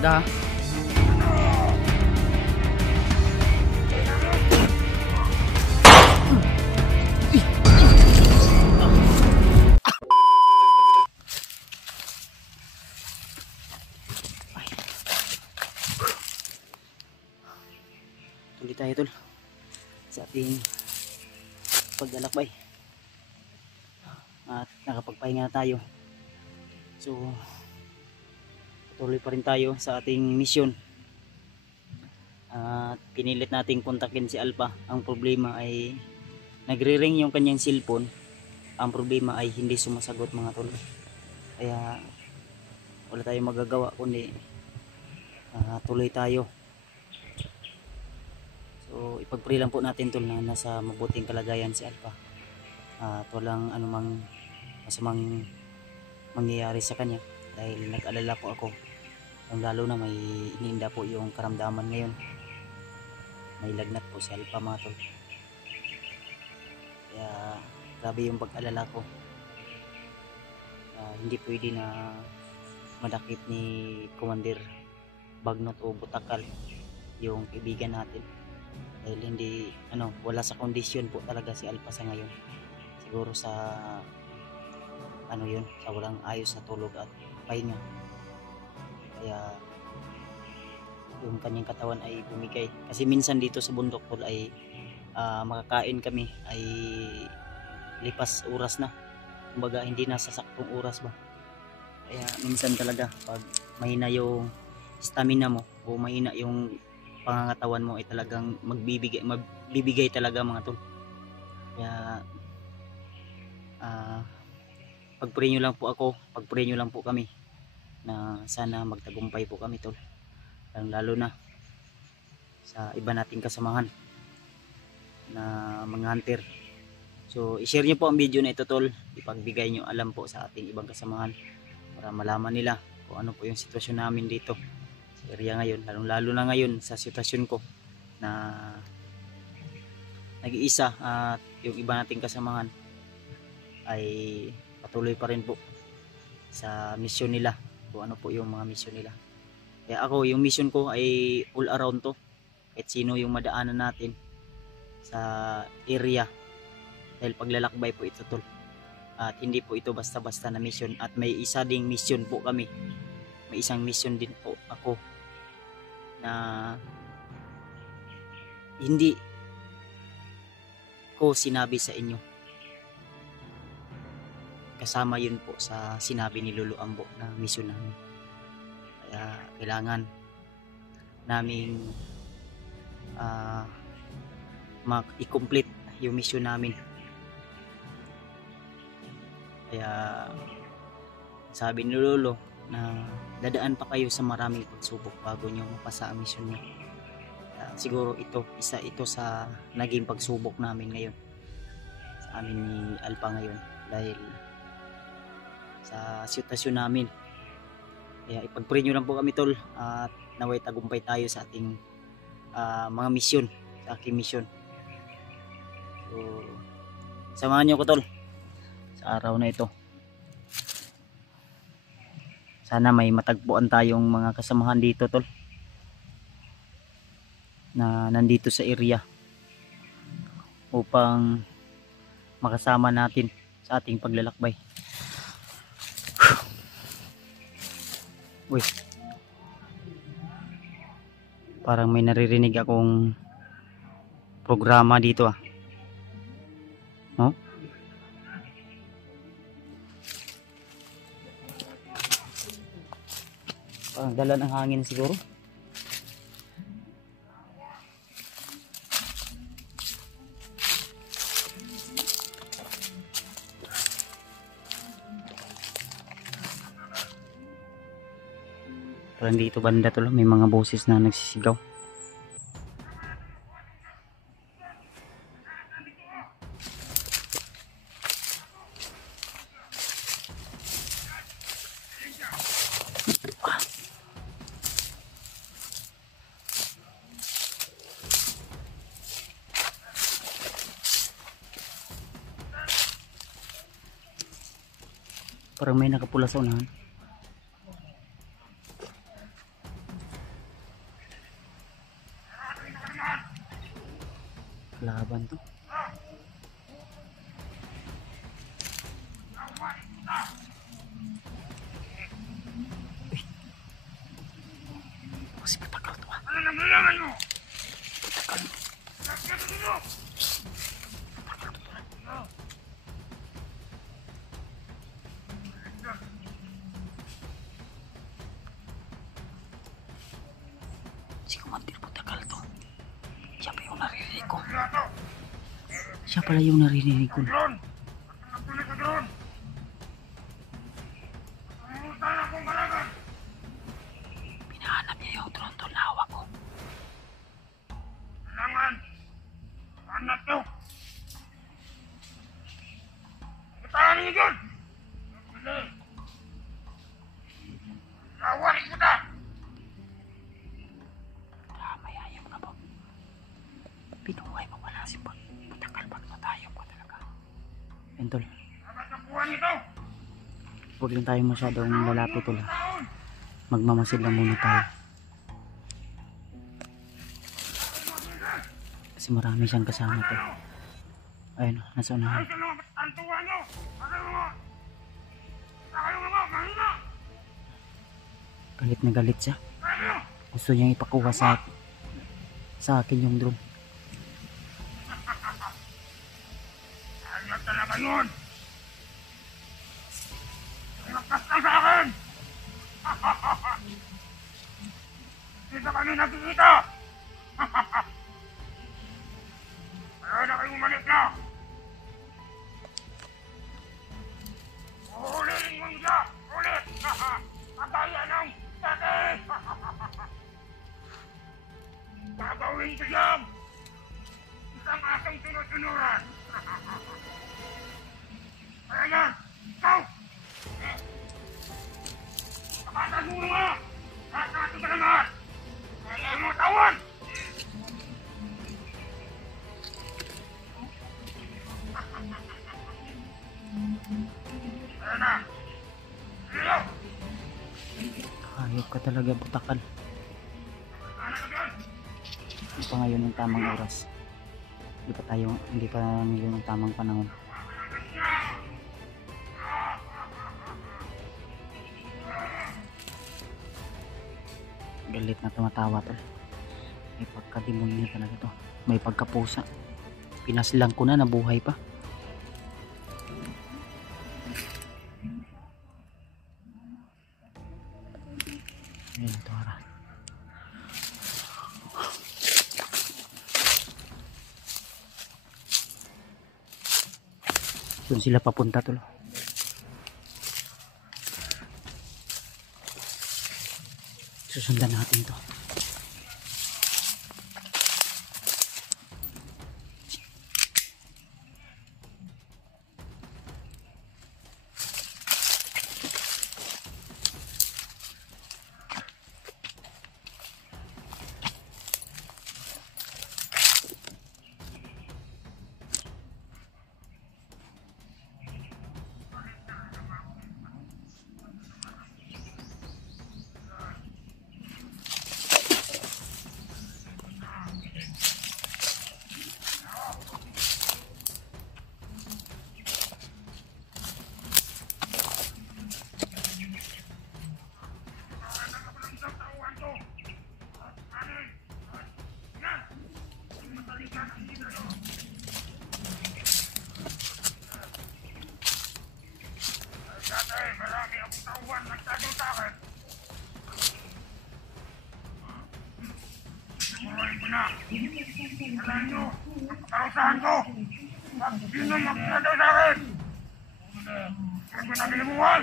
talaga. Tuloy tayo tol sa ating paglalakbay at nakapagpahinga na tayo. So tuloy pa rin tayo sa ating misyon at pinilit nating kontakin si Alpha. Ang problema ay nagre-ring yung kanyang cellphone. Ang problema ay hindi sumasagot mga tol, kaya wala tayong magagawa kundi tuloy tayo. So ipag-pray lang po natin tol na nasa mabuting kalagayan si Alpha at walang anumang masamang mangyayari sa kanya, dahil nag-alala po ako, lalo na may ininda po yung karamdaman ngayon. May lagnat po si Alpha mga tol, kaya grabe yung pag-alala ko. Hindi pwede na madakip ni Commander Bagnot o Butakal yung kaibigan natin, dahil hindi wala sa kondisyon po talaga si Alpha sa ngayon. Siguro sa sa walang ayos na tulog at pahinga, kaya yung kanyang katawan ay bumigay. Kasi minsan dito sa bundok po ay makakain kami ay lipas oras na, kumbaga hindi na sa saktong oras ba. Kaya minsan talaga pag mahina yung stamina mo o mahina yung pangangatawan mo ay talagang magbibigay talaga mga tol. Kaya pag-pray nyo lang po ako, pag-pray nyo lang po kami na sana magtagumpay po kami tol, lalo na sa iba nating kasamahan na mga hunter. So i-share nyo po ang video na ito tol, ipagbigay nyo alam po sa ating ibang kasamahan para malaman nila kung ano po yung sitwasyon namin dito sa area ngayon, lalo na ngayon sa sitwasyon ko na nag-iisa at yung iba nating kasamahan ay patuloy pa rin po sa mission nila, kung ano po yung mga mission nila. Kaya ako, yung mission ko ay all around to, kahit sino yung madaanan natin sa area, dahil paglalakbay po ito tol, at hindi po ito basta-basta na mission. At may isa ding mission po kami, may isang mission din po ako na hindi ko sinabi sa inyo, kasama yun po sa sinabi ni Lolo Ambo na mission namin. Kaya kailangan naming i-complete yung mission namin. Kaya sabi ni Lolo na dadaan pa kayo sa maraming pagsubok bago nyo mapasa ang mission nyo. Siguro isa ito sa naging pagsubok namin ngayon, sa amin ni Alpha ngayon, dahil sa sitwasyon namin. Kaya ipag-pray nyo lang po kami tol, at naway tagumpay tayo sa ating mga misyon, sa aking misyon. So samahan nyo ko tol sa araw na ito. Sana may matagpuan tayong mga kasamahan dito tol na nandito sa area upang makasama natin sa ating paglalakbay. Uy, parang may naririnig akong programa dito oh? Parang dala ng hangin siguro. Parang dito banda tol, may mga boses na nagsisigaw. Parang may nakapula sa unahan. naman to. Kasi patakal to ah. Patakal. Patakal to ah. Si Kumandir patakal to. Siya pa yung naririnig ko. Siya pala yung naririnig ko. Pinahanap niya yung drone to na hawak ko. Kailangan! Anak nyo! Katahan niyo dyan! Lawan ko na! May ayam ka ba? Pinuhay mo wala si patakal pag matayam ka talaga. Entol, Dapat nakuha nito! huwag lang tayo masyadong lalapit tol. Magmamasid lang muna tayo. Kasi marami siyang kasama to. Ayun, nasa unahan. Ay, sa mga tantuwa nyo! Kayo mga mahina! Galit na galit siya. Kayo! Gusto niyang ipakuha sa akin yung drone. Ayaw talaga yun! Lakas ka sa akin! Hindi ka kami nakikita! Ayaw na kayo umalik na! Uhulihin mo siya! Ulit! Kagaya ng dati! Gagawin ko siyang isang asang sinusunuran! Kaya yan! Ikaw! Kapatan mo nga! Kakati ka naman! Kaya mo tawan! Kaya na! Iyo! Hayop ka talaga, butakal. Ano ka dyan? Hindi pa ngayon ang tamang oras. Hindi pa ngayon ang tamang panahon. Galit na tumatawa to. May pagkademonyo talaga to. May pagkapusa. Pinaslang ko na, nabuhay pa. Ayan ito, hara. Doon sila papunta to. Susundan natin to. Alam nyo, ang karusahan ko! Pag sino magkagaw sa akin! Huwag ko na bilimuhan!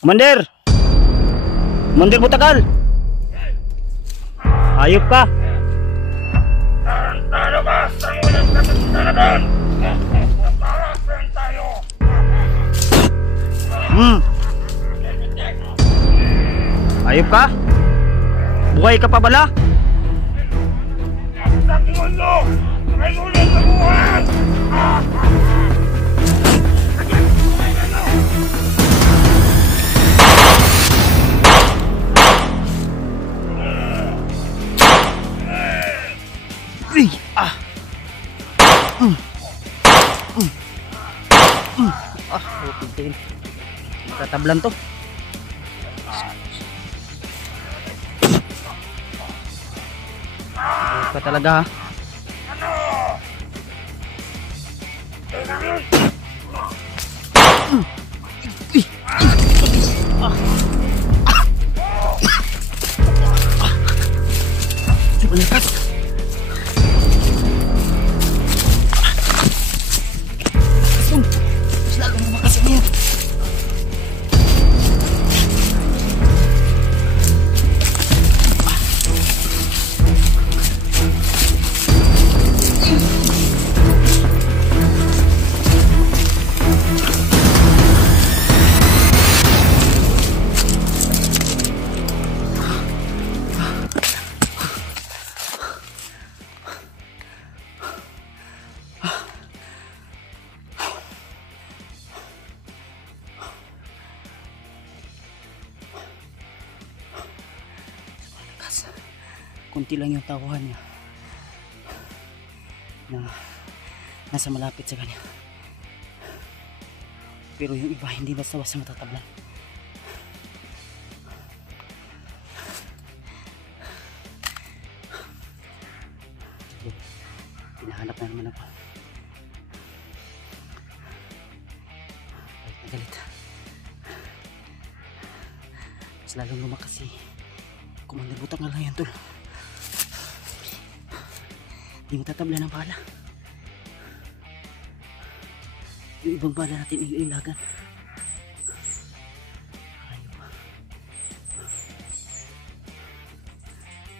Commander! Commander Butakal! Ayop ka! Tarantado ka sa walang katutalagan! Parasan tayo! Ayop ka? Buhay ka pa bala? Sa mundo! May ulit sa buhay! Uy! Ah! Okay din. Tatablan to. Pa talaga ha. Malakas. Mas lalong lumakas niya. Kunti lang yung takuhan niya na nasa malapit sa kanya, pero yung iba hindi basta-basta matatablan. Hinahanap na naman ako. Galit na galit. Mas lalong lumakas si Commander Butak nga lang yan tol. Hindi matatabla ng bala. Yung ibang bala natin ilagan.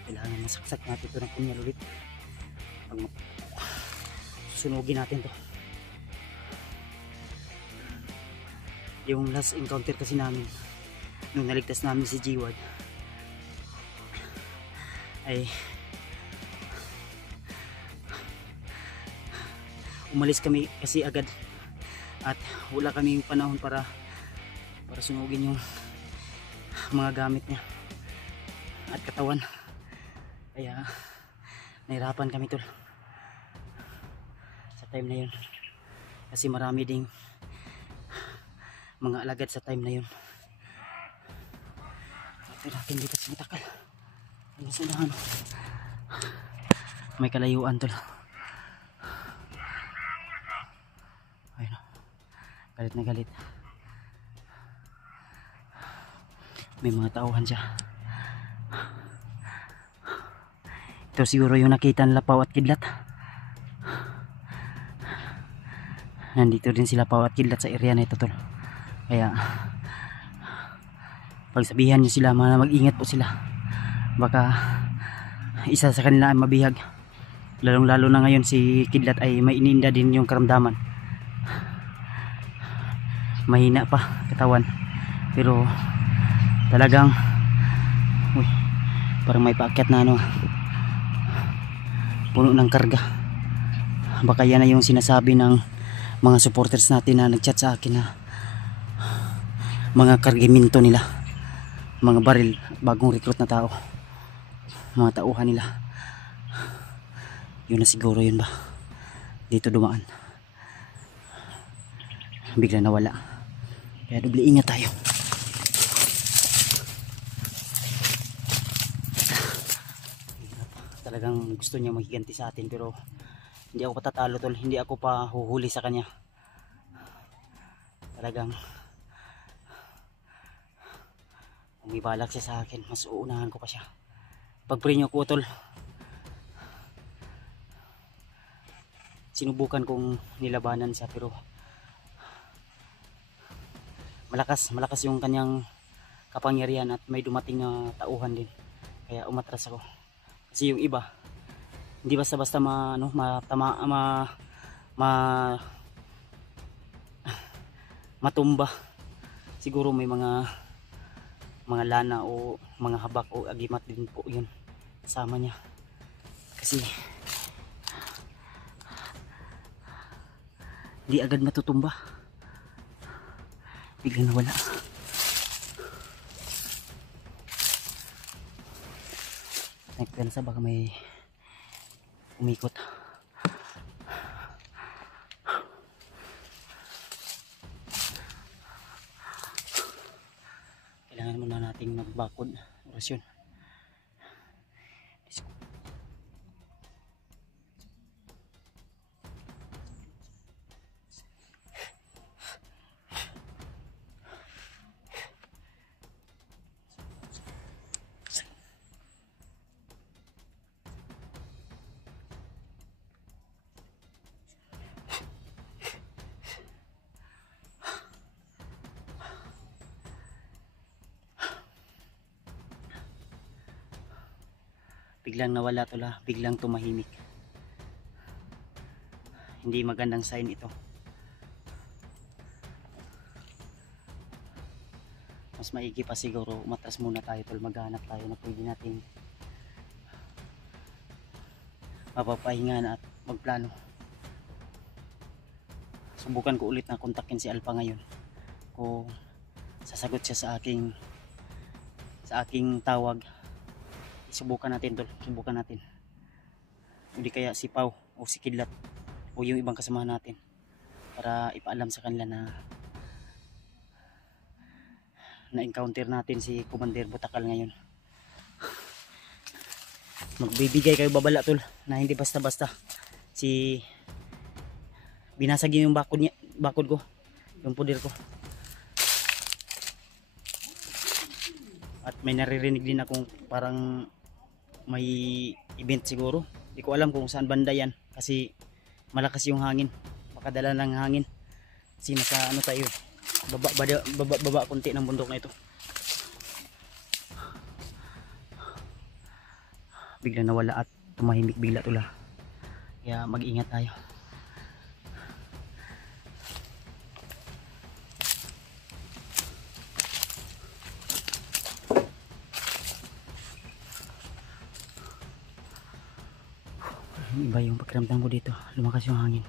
Kailangan masaksak natin ito ng punyal ulit. Susunugin natin to. Yung last encounter kasi namin nung naligtas namin si G-Ward ay umalis kami kasi agad at wala kaming panahon para sunugin yung mga gamit niya at katawan, kaya nahirapan kami tol sa time na yun kasi marami ding mga alagad sa time na yun. Ito natin dito sa matakal yung sunahan, may kalayuan tol. Ayun, galit na galit. May mga tauhan siya. Ito siguro yung nakita nila Pau at Kidlat. Nandito din sila Pau at Kidlat sa area na ito tol. Kaya pagsabihan nyo sila mga mag-ingat po sila, baka isa sa kanila ay mabihag. Lalong lalo na ngayon si Kidlat ay may ininda din yung karamdaman, mahina pa katawan, pero talagang parang may paakyat na ano, puno ng karga. Baka yan na yung sinasabi ng mga supporters natin na nagchat sa akin na mga kargiminto nila, mga baril, bagong recruit na tao, mga tauhan nila. Yun na siguro yun ba, dito dumaan, bigla nawala. Kaya doble ingat tayo. Talagang gusto niya maghiganti sa atin, pero hindi ako patatalo tol, hindi ako pa huhuli sa kanya. Talagang kung may balak siya sa akin, mas uunahan ko pa siya. Pag-pray niyo ko tol, sinubukan kong nilabanan siya, pero malakas yung kanyang kapangyarihan at may dumating na tauhan din, kaya umatras ako. Kasi yung iba hindi basta-basta matumba. Siguro may mga lana o mga habak o agimat din po yun kasama niya, kasi di agad matutumba, biglang nawala. Nagpensa baka may umikot. Kailangan muna nating magbakod orasyon. Biglang nawala tula, biglang tumahimik. Hindi magandang sign ito. Mas maigi pa siguro umatras muna tayo tol, maghanap tayo na pwede nating mapapahinga at magplano. Subukan ko ulit na kontakin si Alpha ngayon kung sasagot siya sa aking tawag. Subukan natin tol, subukan natin. Hindi kaya si Pau o si Kidlat o yung ibang kasamahan natin para ipaalam sa kanila na encounter natin si Commander Butakal ngayon. Magbibigay kayo babala tol na hindi basta basta si binasag yung bakod ko, yung puder ko. At may naririnig din akong parang may event siguro. Hindi ko alam kung saan banda yan kasi malakas yung hangin. Makadala ng hangin. Kasi nasa ano tayo, baba konti ng bundok na ito. Bigla nawala at tumahimik bigla tula. Kaya mag-ingat tayo. Iba yung pakiramdam ko dito, lumakas yung hangin.